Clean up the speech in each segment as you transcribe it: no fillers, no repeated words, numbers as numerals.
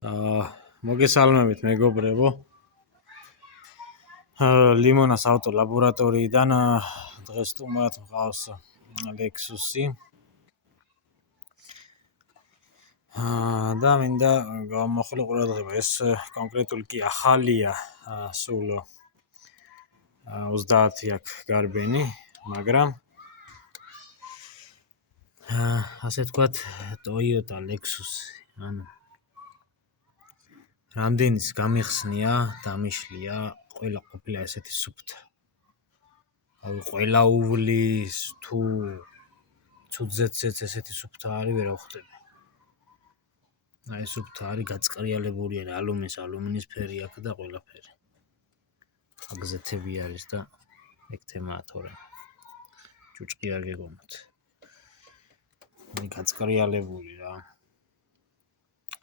მოგესალმებით მეგობრებო. ლიმონას ავტო ლაბორატორიიდან დღეს სტუმრად მყავს ლექსუსი. და მინდა გამოვხილო ყურადღება, ეს კონკრეტული კი ახალია, სულ 30 აქ გარბენი, მაგრამ ასე თქვათ Toyota Lexus, ანუ რამდენის გამიხსნია, დამიშლია, ყველა ყოფილა ესეთი სუფთა. ყველა უვლის თუ ცუძეც ესეთი სუფთა არის ვერ ვხვდები. აი სუფთა არის გაწყრიალებული, ალუმინის ფერი აქვს და ყველაფერი. აგზეთები არის და ეგ თემაა თორემ. ჭუჭყი არ გეგონოთ. აი გაწყრიალებული რა.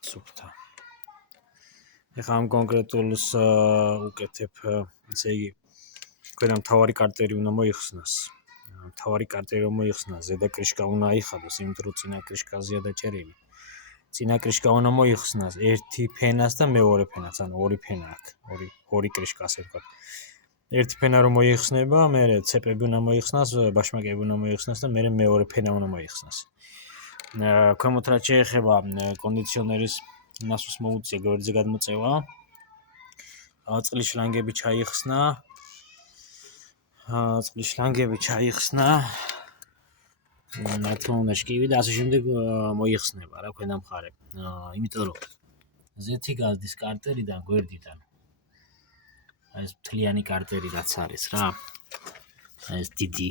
სუფთა. ეხლა ამ კონკრეტულს უკეთებ, ესე იგი, თქვენ მთავარი კარტერი უნდა მოიხსნას. მთავარი კარტერი რომ მოიხსნას, ზედა კრიშკა უნდა აიხადოს, იმიტომ რომ წინა კრიშკაზეა დაჭერილი. წინა კრიშკა უნდა მოიხსნას ერთი ფენას და მეორე ფენას, ანუ ორი ფენა აქვს, ორი კრიშკა ასე ვთქვათ. ერთი ფენა რომ მოიხსნება, მერე ცეპები უნდა მოიხსნას, ბაშმაკები უნდა მოიხსნას და მერე მეორე ფენა უნდა მოიხსნას. ქვემოთ რაც შეეხება კონდიციონერის ნასოს მოუწია გვერდზე გადმოწევა. წყლის შლანგები ჩაიხსნა. რა თქმა უნდა შკივი და ასე შემდეგ მოიხსნება რა ქვენ ამხარე. იმიტომ რომ ზეთი გაზდის კარტერიდან გვერდიდან ეს მთლიანი კარტერი რაც არის რა. ეს დიდი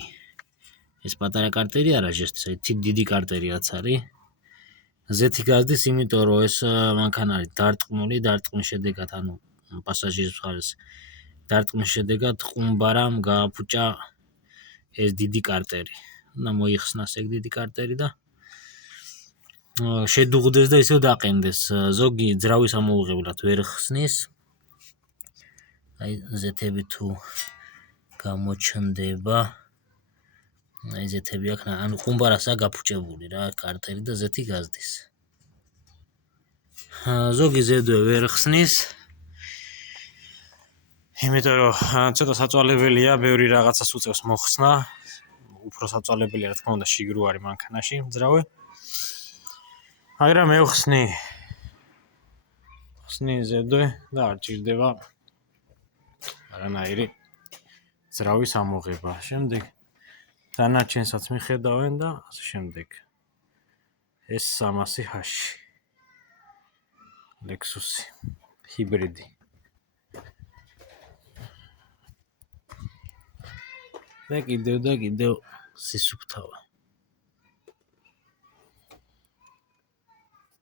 ეს პატარა კარტერი არა ჟესტი, ეს დიდი კარტერი რაც არის. ზეთი გაზდის, იმიტომ რომ ეს მანქანა არის დარტყმის შედეგად, ანუ პასაჟირის მხარეს დარტყმის შედეგად ყუმბარამ გააფუჭა ეს დიდი კარტერი. და მოიხსნას ეგ დიდი კარტერი და შედუღდეს და ისევ დაყენდეს. ზოგი ძრავის ამოუღებლად ვერ ხსნის. აი ზეთები თუ გამოჩნდება. აი ზეთები აქ, ანუ ყუმბარასა გაფუჭებული რა კარტერი და ზეთი გაზდის. ზოგი ზედვე ვერ ხსნის. იმიტომ რომ ცოტა საწვალებელია, ბევრი რაღაცას უწევს მოხსნა. უფრო საწვალებელია, რა თქმა უნდა, შიგრუ არის მანქანაში ძრავე. მაგრამ მე ვხსნი ზედვე და არ ჭირდება არანაირი ძრავის ამოღება. შემდეგ დანარჩენსაც მიხედავენ და ასე შემდეგ. ეს 300H Lexus ჰიბრიდი. და კიდევ სისუფთავა.